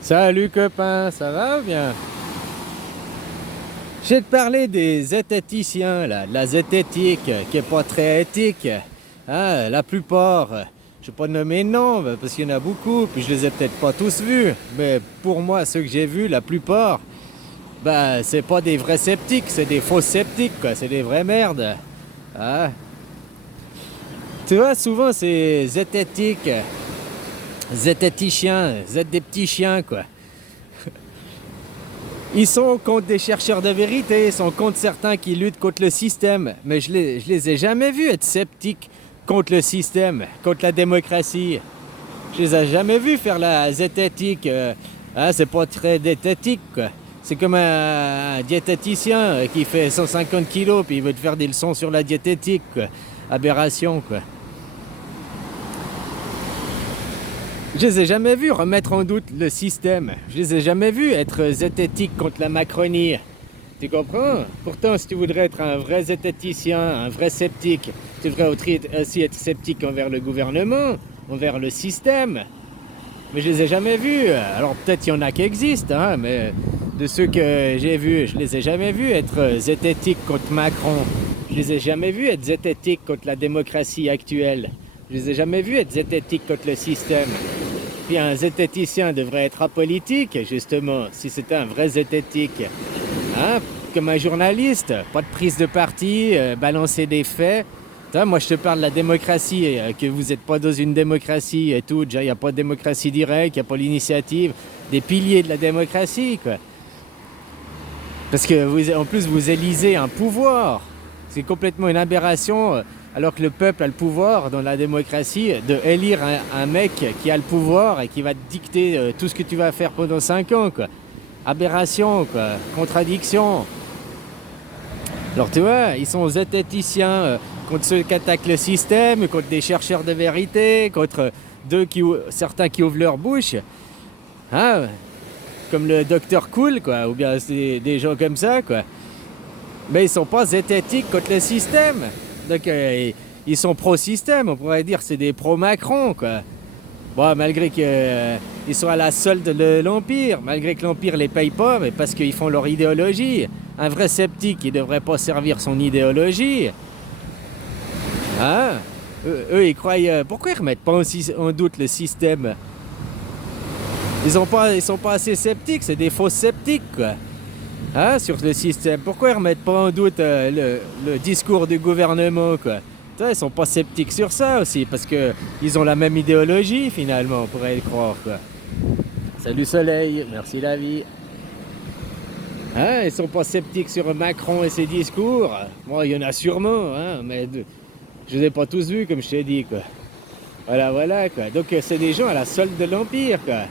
Salut copain, ça va ou bien? Je vais te parler des zététiciens, là, de la zététique, qui est pas très éthique. Hein, la plupart, je vais pas nommer de nom, parce qu'il y en a beaucoup, puis je les ai peut-être pas tous vus. Mais pour moi, ceux que j'ai vus, la plupart, bah, c'est pas des vrais sceptiques, c'est des faux sceptiques, quoi. C'est des vraies merdes. Hein. Tu vois, souvent, c'est zététique, zététiciens, des petits chiens, quoi. Ils sont contre des chercheurs de vérité, ils sont contre certains qui luttent contre le système. Mais je les ai jamais vus être sceptiques contre le système, contre la démocratie. Je les ai jamais vus faire la zététique. Hein, c'est pas très diététique, quoi. C'est comme un diététicien qui fait 150 kilos puis il veut te faire des leçons sur la diététique, quoi. Aberration, quoi. Je les ai jamais vus remettre en doute le système. Je les ai jamais vus être zététiques contre la Macronie. Tu comprends? Pourtant, si tu voudrais être un vrai zététicien, un vrai sceptique, tu devrais aussi être sceptique envers le gouvernement, envers le système. Mais je les ai jamais vus. Alors peut-être qu'il y en a qui existent, hein, mais de ceux que j'ai vus, je les ai jamais vus être zététiques contre Macron. Je les ai jamais vus être zététiques contre la démocratie actuelle. Je les ai jamais vus être zététiques contre le système. Puis un zététicien devrait être apolitique, justement, si c'était un vrai zététique. Hein? Comme un journaliste, pas de prise de parti, balancer des faits. Moi, je te parle de la démocratie, que vous n'êtes pas dans une démocratie et tout. Déjà, il n'y a pas de démocratie directe, il n'y a pas l'initiative. Des piliers de la démocratie, quoi. Parce que en plus, vous élisez un pouvoir. C'est complètement une aberration, alors que le peuple a le pouvoir dans la démocratie, de élire un mec qui a le pouvoir et qui va te dicter tout ce que tu vas faire pendant 5 ans, quoi. Aberration, quoi. Contradiction. Alors tu vois, ils sont zététiciens contre ceux qui attaquent le système, contre des chercheurs de vérité, contre certains qui ouvrent leur bouche. Hein, comme le docteur Cool, quoi, ou bien des gens comme ça, quoi. Mais ils sont pas zététiques contre le système. Donc ils sont pro-système, on pourrait dire c'est des pro-Macron, quoi. Bon, malgré qu'ils sont à la solde de l'Empire, malgré que l'Empire les paye pas, mais parce qu'ils font leur idéologie. Un vrai sceptique, il devrait pas servir son idéologie. Hein? Eux, ils croient... pourquoi ils remettent pas en doute le système? Ils sont pas assez sceptiques, c'est des faux sceptiques, quoi. Hein, sur le système. Pourquoi ils remettent pas en doute le discours du gouvernement, quoi? Ils sont pas sceptiques sur ça aussi, parce que ils ont la même idéologie finalement, on pourrait le croire, quoi. Salut soleil, merci la vie. Hein, ils sont pas sceptiques sur Macron et ses discours. Bon, il y en a sûrement, hein, mais je les ai pas tous vus, comme je t'ai dit, quoi. Voilà, quoi. Donc c'est des gens à la solde de l'Empire, quoi.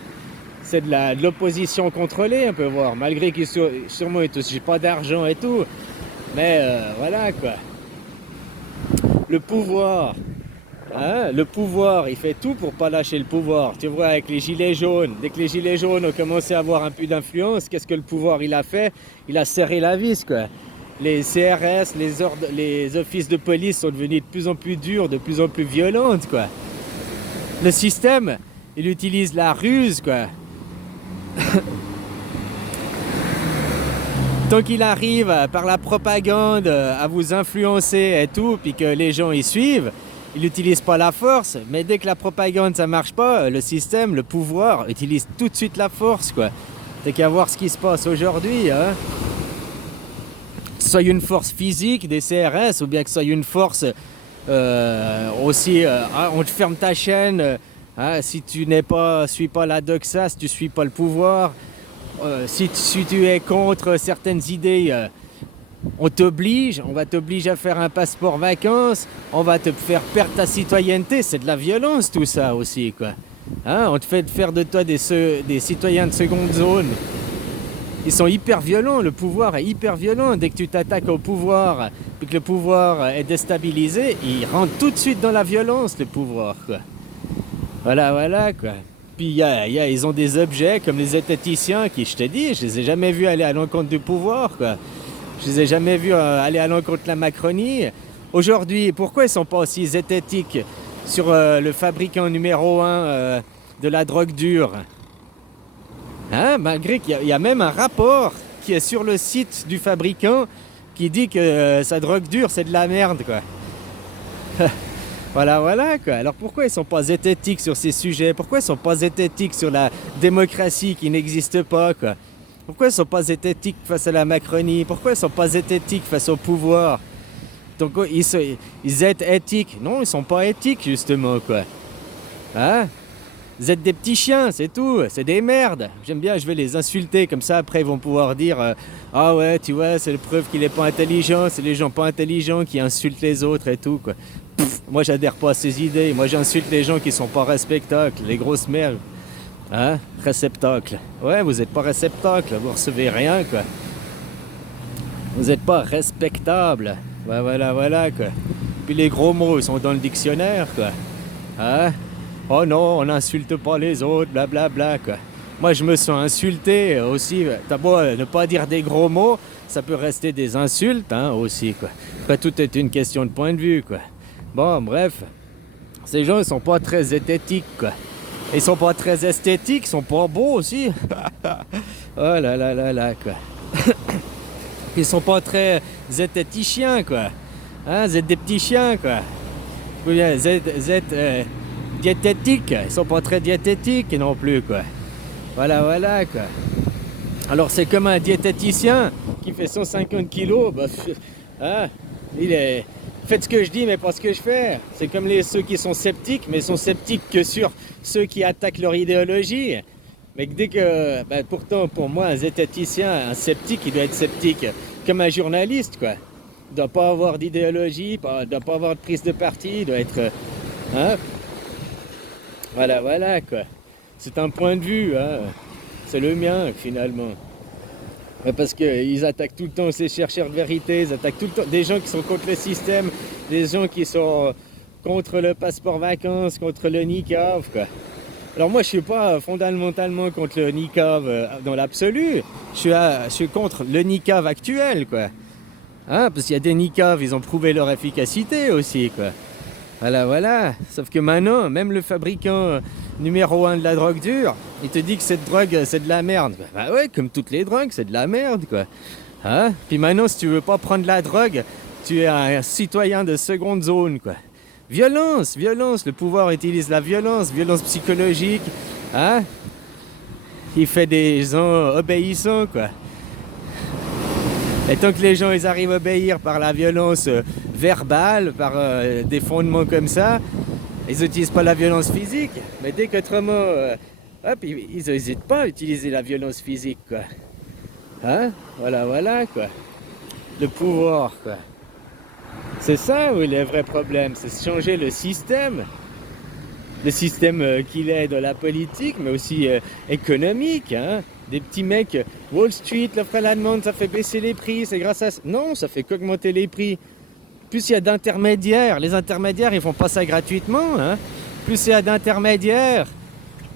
C'est de l'opposition contrôlée, on peut voir, malgré qu'ils sûrement ils touchent pas d'argent et tout. Mais voilà, quoi. Le pouvoir, hein, le pouvoir, il fait tout pour pas lâcher le pouvoir. Tu vois, avec les gilets jaunes, dès que les gilets jaunes ont commencé à avoir un peu d'influence, qu'est-ce que le pouvoir il a fait? Il a serré la vis, quoi. Les CRS, les offices de police sont devenus de plus en plus durs, de plus en plus violentes, quoi. Le système, il utilise la ruse, quoi. Tant qu'il arrive par la propagande à vous influencer et tout, puis que les gens y suivent, il n'utilise pas la force. Mais dès que la propagande ça marche pas, le système, le pouvoir utilise tout de suite la force, quoi. T'as qu'à voir ce qui se passe aujourd'hui, hein. Que ce soit une force physique des CRS ou bien que ce soit une force aussi, on te ferme ta chaîne, hein, si tu suis pas la doxa, si tu suis pas le pouvoir. Si tu es contre certaines idées, on va t'obliger à faire un passeport vacances, on va te faire perdre ta citoyenneté, c'est de la violence tout ça aussi, quoi. Hein, on te fait faire de toi des citoyens de seconde zone. Ils sont hyper violents, le pouvoir est hyper violent. Dès que tu t'attaques au pouvoir, puis que le pouvoir est déstabilisé, il rentre tout de suite dans la violence, le pouvoir, quoi. Voilà, quoi. Puis ils ont des objets comme les zététiciens qui, je te dis, je les ai jamais vus aller à l'encontre du pouvoir, quoi. Je les ai jamais vus aller à l'encontre de la Macronie. Aujourd'hui, pourquoi ils sont pas aussi zététiques sur le fabricant numéro 1 de la drogue dure? Hein, malgré qu'il y a même un rapport qui est sur le site du fabricant qui dit que sa drogue dure, c'est de la merde, quoi. Voilà, voilà, quoi. Alors pourquoi ils sont pas zététiques sur ces sujets? Pourquoi ils sont pas zététiques sur la démocratie qui n'existe pas, quoi? Pourquoi ils sont pas zététiques face à la Macronie? Pourquoi ils sont pas zététiques face au pouvoir? Donc ils êtes éthiques. Non, ils sont pas éthiques, justement, quoi. Hein? Vous êtes des petits chiens, c'est tout, c'est des merdes. J'aime bien, je vais les insulter, comme ça après ils vont pouvoir dire ah ouais, tu vois, c'est la preuve qu'il est pas intelligent, c'est les gens pas intelligents qui insultent les autres et tout, quoi. Pff, moi j'adhère pas à ces idées, moi j'insulte les gens qui sont pas respectables, les grosses merdes. Hein? Réceptacle. Ouais, vous êtes pas réceptacle, vous recevez rien, quoi. Vous êtes pas respectable. Ouais, voilà, voilà, quoi. Puis les gros mots, ils sont dans le dictionnaire, quoi. Hein? Oh non, on n'insulte pas les autres, blablabla, quoi. Moi, je me sens insulté aussi. T'as beau ne pas dire des gros mots, ça peut rester des insultes, hein, aussi, quoi. Après, tout est une question de point de vue, quoi. Bon, bref. Ces gens, ils sont pas très esthétiques, quoi. Ils sont pas très esthétiques, ils sont pas beaux aussi. Oh là là là là, quoi. Ils sont pas très zététiciens, quoi. Hein, vous êtes des petits chiens, quoi. Vous êtes diététiques, ils sont pas très diététiques non plus, quoi. Voilà, voilà, quoi. Alors c'est comme un diététicien qui fait 150 kilos, bah, hein, faites ce que je dis mais pas ce que je fais. C'est comme ceux qui sont sceptiques, mais sont sceptiques que sur ceux qui attaquent leur idéologie. Mais dès que, bah, pourtant pour moi un zététicien, un sceptique, il doit être sceptique comme un journaliste, quoi. Il doit pas avoir d'idéologie, il doit pas avoir de prise de parti, il doit être, hein. Voilà, voilà, quoi. C'est un point de vue, hein. C'est le mien, finalement. Parce qu'ils attaquent tout le temps ces chercheurs de vérité, ils attaquent tout le temps des gens qui sont contre le système, des gens qui sont contre le passeport vacances, contre le niqab, quoi. Alors moi, je suis pas fondamentalement contre le niqab dans l'absolu. Je suis contre le niqab actuel, quoi. Hein, parce qu'il y a des niqabs, ils ont prouvé leur efficacité aussi, quoi. Voilà, voilà. Sauf que maintenant, même le fabricant numéro 1 de la drogue dure, il te dit que cette drogue, c'est de la merde. Bah ouais, comme toutes les drogues, c'est de la merde, quoi. Hein? Puis maintenant, si tu veux pas prendre la drogue, tu es un citoyen de seconde zone, quoi. Violence, violence. Le pouvoir utilise la violence, violence psychologique. Hein? Il fait des gens obéissants, quoi. Et tant que les gens ils arrivent à obéir par la violence verbale, par des fondements comme ça, ils n'utilisent pas la violence physique. Mais dès qu'autrement, hop, ils n'hésitent pas à utiliser la violence physique, quoi. Hein? Voilà, voilà, quoi. Le pouvoir, quoi. C'est ça où est le vrai problème, c'est changer le système. Le système qu'il est de la politique, mais aussi économique, hein. Des petits mecs, Wall Street, l'offre et la demande, ça fait baisser les prix, c'est grâce à ça. Non, ça fait qu'augmenter les prix. Plus il y a d'intermédiaires, les intermédiaires, ils font pas ça gratuitement, hein. Plus il y a d'intermédiaires,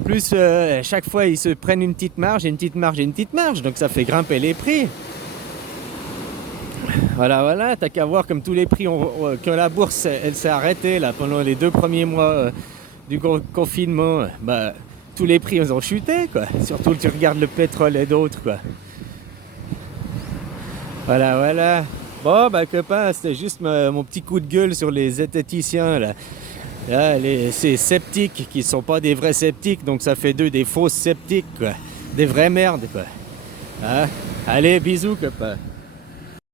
plus chaque fois ils se prennent une petite marge, et une petite marge, et une petite marge, donc ça fait grimper les prix. Voilà, voilà, t'as qu'à voir comme tous les prix, quand la bourse, elle s'est arrêtée, là, pendant les 2 premiers mois du confinement, bah... tous les prix ils ont chuté, quoi. Surtout tu regardes le pétrole et d'autres, quoi. Voilà, voilà. Bon, bah copain, c'était juste mon petit coup de gueule sur les zététiciens, là. Là, ces sceptiques qui sont pas des vrais sceptiques, donc ça fait d'eux des faux sceptiques, quoi. Des vraies merdes, quoi. Hein? Allez, bisous, copain.